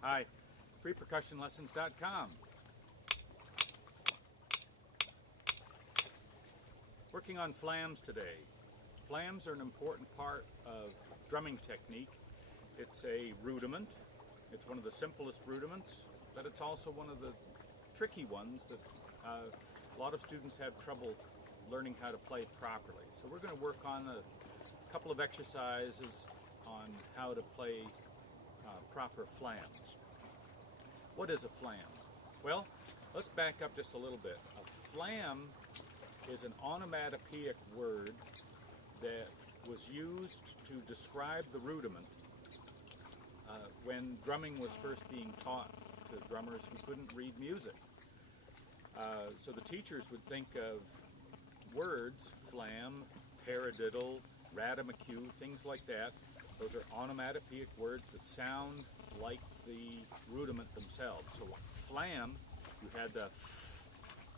Hi, freepercussionlessons.com. Working on flams today. Flams are an important part of drumming technique. It's a rudiment. It's one of the simplest rudiments, but it's also one of the tricky ones that a lot of students have trouble learning how to play properly. So we're going to work on a couple of exercises on how to play proper flams. What is a flam? Well, let's back up just a little bit. A flam is an onomatopoeic word that was used to describe the rudiment when drumming was first being taught to drummers who couldn't read music. So the teachers would think of words, flam, paradiddle, ratamaqueue, things like that. Those are onomatopoeic words that sound like the rudiment themselves. So flam, you had the f,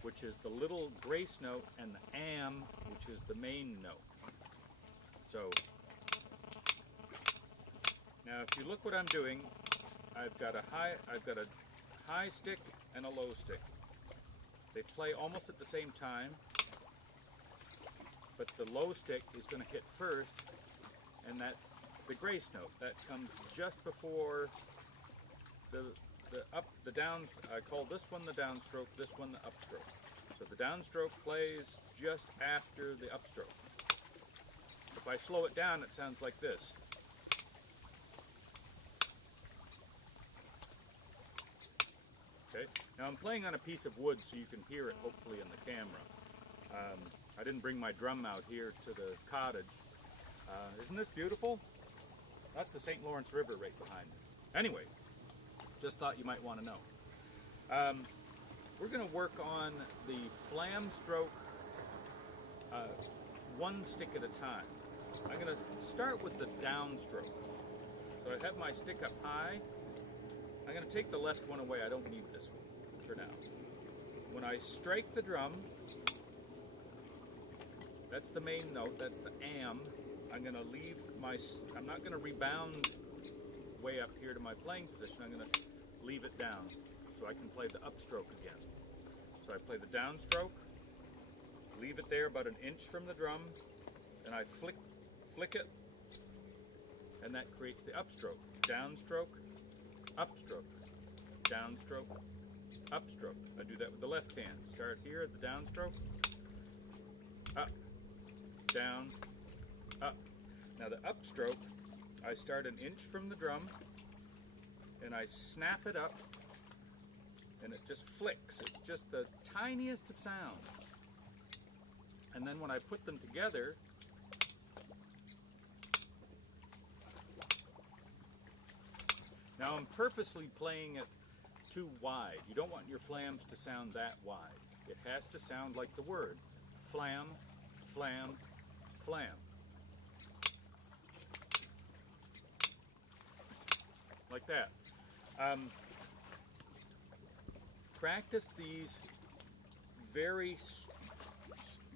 which is the little grace note, and the am, which is the main note. So now if you look what I'm doing, I've got a high stick and a low stick. They play almost at the same time, but the low stick is going to hit first, and that's the grace note. That comes just before the down. I call this one the downstroke, this one the upstroke. So the downstroke plays just after the upstroke. If I slow it down, it sounds like this. Okay. Now I'm playing on a piece of wood so you can hear it hopefully in the camera. I didn't bring my drum out here to the cottage. Isn't this beautiful? That's the St. Lawrence River right behind me. Anyway, just thought you might want to know. We're going to work on the flam stroke one stick at a time. I'm going to start with the downstroke. So I have my stick up high. I'm going to take the left one away. I don't need this one for now. When I strike the drum, that's the main note, that's the am. I'm going to leave I'm not going to rebound way up here to my playing position. I'm going to leave it down so I can play the upstroke again. So I play the downstroke, leave it there about an inch from the drum, and I flick it, and that creates the upstroke. Downstroke, upstroke, downstroke, upstroke. I do that with the left hand. Start here at the downstroke, up, down, up. Now the upstroke, I start an inch from the drum, and I snap it up, and it just flicks. It's just the tiniest of sounds. And then when I put them together, now I'm purposely playing it too wide. You don't want your flams to sound that wide. It has to sound like the word. Flam, flam, flam. Like that. Practice these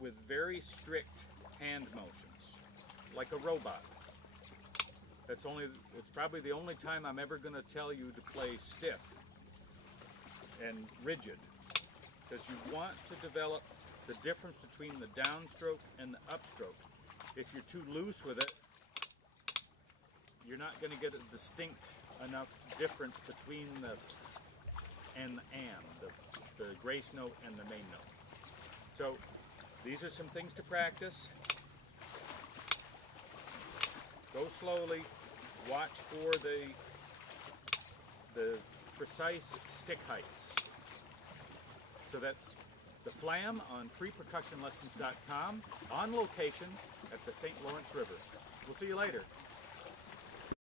with very strict hand motions, like a robot. It's probably the only time I'm ever going to tell you to play stiff and rigid, because you want to develop the difference between the downstroke and the upstroke. If you're too loose with it, you're not going to get a distinct enough difference between the and the am, the grace note and the main note. So these are some things to practice. Go slowly. Watch for the precise stick heights. So that's the flam on freepercussionlessons.com, on location at the St. Lawrence River. We'll see you later.